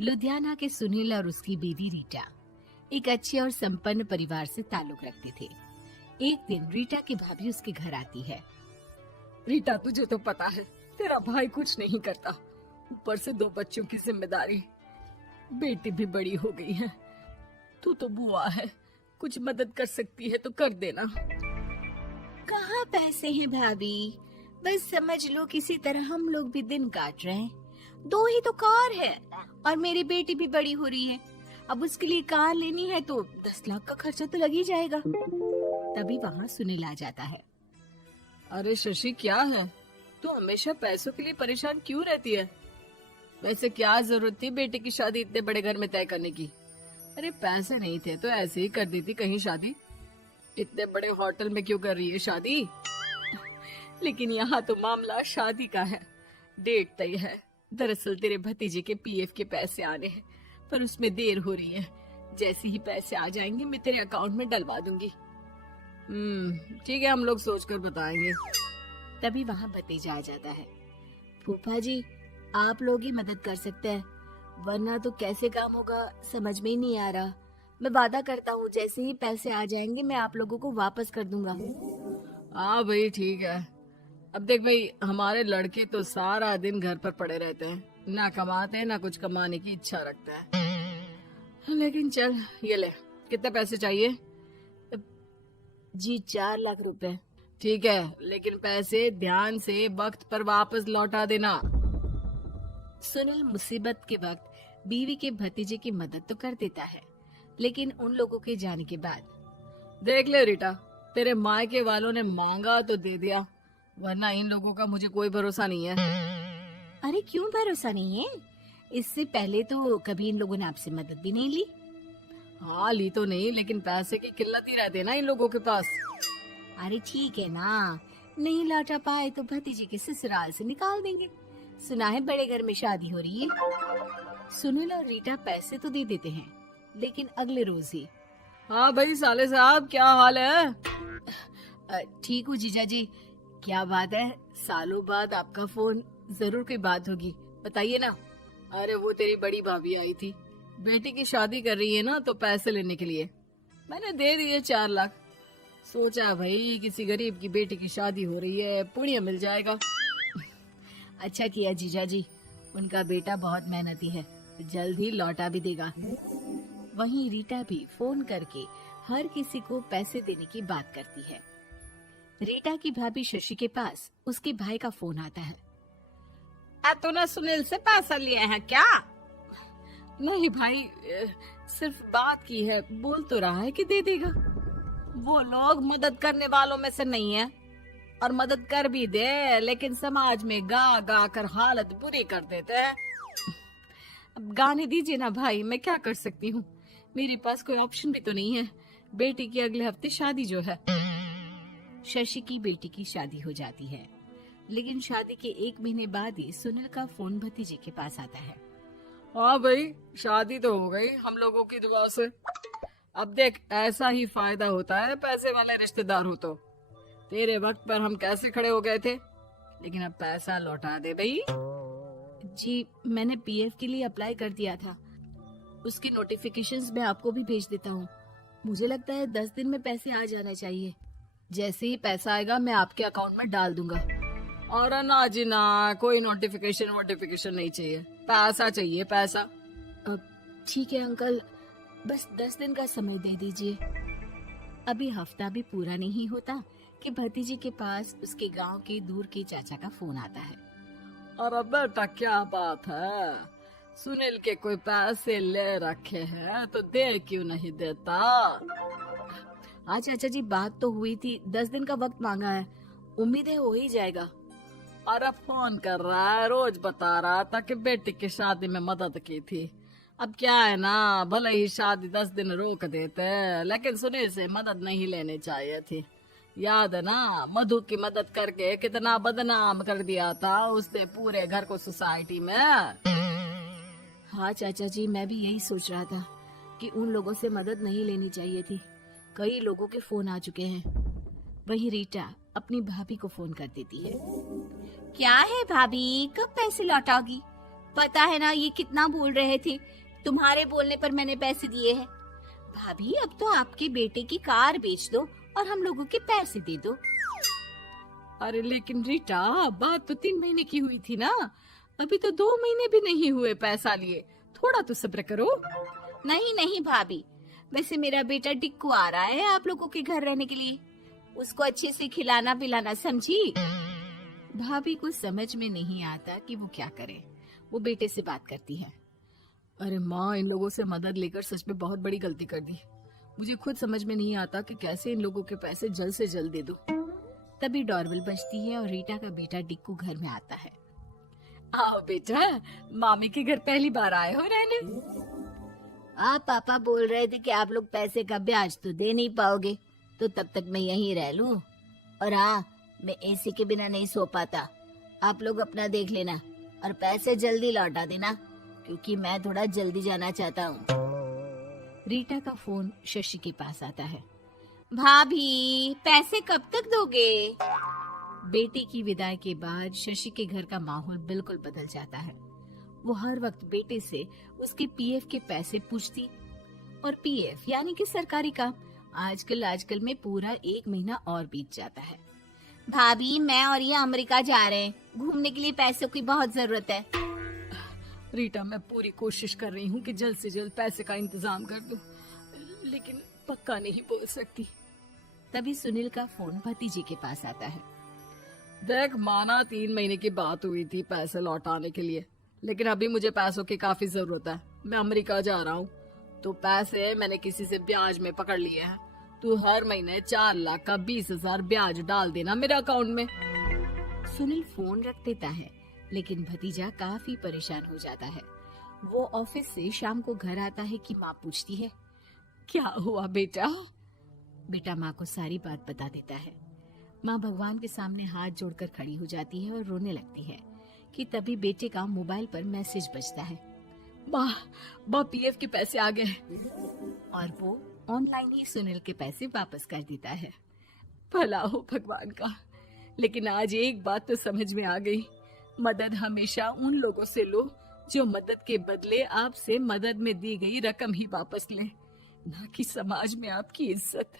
लुधियाना के सुनील और उसकी बीवी रीटा एक अच्छे और संपन्न परिवार से ताल्लुक रखते थे। एक दिन रीटा की भाभी उसके घर आती है। रीटा, तुझे तो पता है तेरा भाई कुछ नहीं करता, ऊपर से 2 बच्चों की जिम्मेदारी, बेटी भी बड़ी हो गई है। तू तो बुआ है, कुछ मदद कर सकती है तो कर देना। कहाँ पैसे हैं भाभी, बस समझ लो किसी तरह हम लोग भी दिन काट रहे हैं। 2 ही तो कार है और मेरी बेटी भी बड़ी हो रही है। अब उसके लिए कार लेनी है तो 10 लाख का खर्चा तो लग ही जाएगा। तभी वहाँ सुनील आ जाता है। अरे शशि, क्या है, तू हमेशा पैसों के लिए परेशान क्यों रहती है? वैसे क्या जरूरत थी बेटी की शादी इतने बड़े घर में तय करने की? अरे पैसे नहीं थे तो ऐसे ही कर देती कहीं शादी। इतने बड़े होटल में क्यों कर रही है शादी? लेकिन यहाँ तो मामला शादी का है, डेट तय है। दरअसल तेरे भतीजे के पीएफ के पैसे आने हैं, पर उसमें देर हो रही है। जैसे ही पैसे आ जाएंगे मैं तेरे अकाउंट में डलवा दूंगी। ठीक है, हम लोग सोचकर बताएंगे। तभी वहाँ भतीजा आ जाता है। फूफा जी, आप लोग ही मदद कर सकते हैं, वरना तो कैसे काम होगा समझ में ही नहीं आ रहा। मैं वादा करता हूँ जैसे ही पैसे आ जाएंगे मैं आप लोगों को वापस कर दूंगा। हाँ भाई, ठीक है। अब देख भाई, हमारे लड़के तो सारा दिन घर पर पड़े रहते हैं, ना कमाते हैं ना कुछ कमाने की इच्छा रखते हैं। लेकिन चल, ये ले, कितने पैसे चाहिए? जी 4 लाख रुपए। ठीक है, लेकिन पैसे ध्यान से वक्त पर वापस लौटा देना। सुनील मुसीबत के वक्त बीवी के भतीजे की मदद तो कर देता है, लेकिन उन लोगों के जाने के बाद देख ले रीटा, तेरे मायके वालों ने मांगा तो दे दिया, वरना इन लोगों का मुझे कोई भरोसा नहीं है। अरे क्यों भरोसा नहीं है? इससे पहले तो कभी इन लोगों ने आपसे मदद भी नहीं ली। हाँ, ली तो नहीं, लेकिन पैसे की किल्लत ही रहती है ना इन लोगों के पास। अरे ठीक है ना, नहीं लौटा पाए तो भतीजे के ससुराल से निकाल देंगे। सुना है बड़े घर में शादी हो रही है। सुनील और रीटा पैसे तो दे देते हैं, लेकिन अगले रोज ही। हाँ भाई साले साहब, क्या हाल है? ठीक हूँ जीजा जी। क्या बात है, सालों बाद आपका फोन, जरूर कोई बात होगी, बताइए ना। अरे वो तेरी बड़ी भाभी आई थी, बेटी की शादी कर रही है ना, तो पैसे लेने के लिए मैंने दे दिए 4 लाख। सोचा भाई किसी गरीब की बेटी की शादी हो रही है, पुण्य मिल जाएगा। अच्छा किया जीजा जी, उनका बेटा बहुत मेहनती है, जल्द ही लौटा भी देगा। वहीं रीटा भी फोन करके हर किसी को पैसे देने की बात करती है। रीटा की भाभी शशि के पास उसके भाई का फोन आता है। तूने सुनील से पैसा लिया है क्या? नहीं भाई, सिर्फ बात की है, बोल तो रहा है कि दे देगा। वो लोग मदद करने वालों में से नहीं है, और मदद कर भी दे लेकिन समाज में गा गा कर हालत बुरी कर देते हैं। अब गाने दीजिए ना भाई, मैं क्या कर सकती हूँ, मेरे पास कोई ऑप्शन भी तो नहीं है। बेटी की अगले हफ्ते शादी जो है। शशि की बेटी की शादी हो जाती है, लेकिन शादी के 1 महीने बाद ही सुनील का फोन भतीजे के पास आता है। हाँ भाई, शादी तो हो गई हम लोगों की दुआ से। अब देख, ऐसा ही फायदा होता है पैसे वाले रिश्तेदार हो तो। तेरे वक्त पर हम कैसे खड़े हो गए थे, लेकिन अब पैसा लौटा दे भाई। जी, मैंने पीएफ के लिए अप्लाई कर दिया था, उसकी नोटिफिकेशंस मैं आपको भी भेज देता हूँ। मुझे लगता है 10 दिन में पैसे आ जाना चाहिए। जैसे ही पैसा आएगा मैं आपके अकाउंट में डाल दूंगा। और ना जी ना, कोई नोटिफिकेशन नहीं चाहिए, पैसा चाहिए, पैसा। ठीक है अंकल, बस 10 दिन का समय दे दीजिए। अभी हफ्ता भी पूरा नहीं होता कि भतीजे के पास उसके गांव के दूर के चाचा का फोन आता है। अरे बेटा, क्या बात है, सुनील के कोई पैसे ले रखे हैं तो दे क्यों नहीं देता? हाँ चाचा जी, बात तो हुई थी, 10 दिन का वक्त मांगा है, उम्मीद है हो ही जाएगा। अरे फोन कर रहा है, रोज बता रहा था कि बेटी की शादी में मदद की थी। अब क्या है ना, भले ही शादी 10 दिन रोक देते, लेकिन सुनील से मदद नहीं लेनी चाहिए थी। याद है ना, मधु की मदद करके कितना बदनाम कर दिया था उसने पूरे घर को सोसाइटी में। हाँ चाचा जी, मैं भी यही सोच रहा था कि उन लोगों से मदद नहीं लेनी चाहिए थी। कई लोगों के फोन आ चुके हैं। वहीं रीटा अपनी भाभी को फोन कर देती है। क्या है भाभी, कब पैसे लौटाओगी? पता है ना ये कितना बोल रहे थे, तुम्हारे बोलने पर मैंने पैसे दिए हैं। भाभी अब तो आपके बेटे की कार बेच दो और हम लोगों के पैसे दे दो। अरे लेकिन रीटा, बात तो 3 महीने की हुई थी ना, अभी तो 2 महीने भी नहीं हुए पैसा लिए, थोड़ा तो सब्र करो। नहीं नहीं भाभी, वैसे मेरा बेटा टिक्कू आ रहा है आप लोगों के घर रहने के लिए, उसको अच्छे से खिलाना पिलाना, समझी? भाभी को समझ में नहीं आता कि वो क्या करे। वो बेटे से बात करती है। अरे माँ, इन लोगों से मदद लेकर सच में बहुत बड़ी गलती कर दी। मुझे खुद समझ में नहीं आता कि कैसे इन लोगों के पैसे जल्द से जल्द दे दूं। तभी डोरबेल बजती है और रीटा का बेटा टिक्कू घर में आता है। आओ बेटा, मामी के घर पहली बार आए हो रहने? आप पापा बोल रहे थे कि आप लोग पैसे का ब्याज तो दे नहीं पाओगे, तो तब तक मैं यहीं रह लूं। और हाँ, मैं एसी के बिना नहीं सो पाता। आप लोग अपना देख लेना और पैसे जल्दी लौटा देना, क्योंकि मैं थोड़ा जल्दी जाना चाहता हूँ। रीटा का फोन शशि के पास आता है। भाभी, पैसे कब तक दोगे? बेटी की विदाई के बाद शशि के घर का माहौल बिल्कुल बदल जाता है। वो हर वक्त बेटे से उसके पीएफ के पैसे पूछती, और पीएफ यानी कि सरकारी काम। आजकल में पूरा 1 महीना और बीत जाता है। भाभी, मैं और ये अमेरिका जा रहे हैं, घूमने के लिए पैसों की बहुत जरूरत है। रीटा, मैं पूरी कोशिश कर रही हूँ कि जल्द से जल्द पैसे का इंतजाम कर दूं, लेकिन पक्का नहीं बोल सकती। तभी सुनील का फोन भतीजे के पास आता है। देख माना 3 महीने की बात हुई थी पैसे लौटाने के लिए, लेकिन अभी मुझे पैसों की काफी जरूरत है। मैं अमेरिका जा रहा हूँ, तो पैसे मैंने किसी से ब्याज में पकड़ लिए हैं। तू हर महीने 4 लाख का 20,000 ब्याज डाल देना मेरे अकाउंट में। सुनील फोन रख देता है, लेकिन भतीजा काफी परेशान हो जाता है। वो ऑफिस से शाम को घर आता है कि माँ पूछती है, क्या हुआ बेटा? बेटा माँ को सारी बात बता देता है। माँ भगवान के सामने हाथ जोड़कर खड़ी हो जाती है और रोने लगती है कि तभी बेटे का मोबाइल पर मैसेज बजता है। माँ, पीएफ के पैसे आ गए। और वो ऑनलाइन ही सुनील के पैसे वापस कर देता है। भला हो भगवान का। लेकिन आज एक बात तो समझ में आ गई, मदद हमेशा उन लोगों से लो जो मदद के बदले आपसे मदद में दी गई रकम ही वापस लें, ना कि समाज में आपकी इज्जत।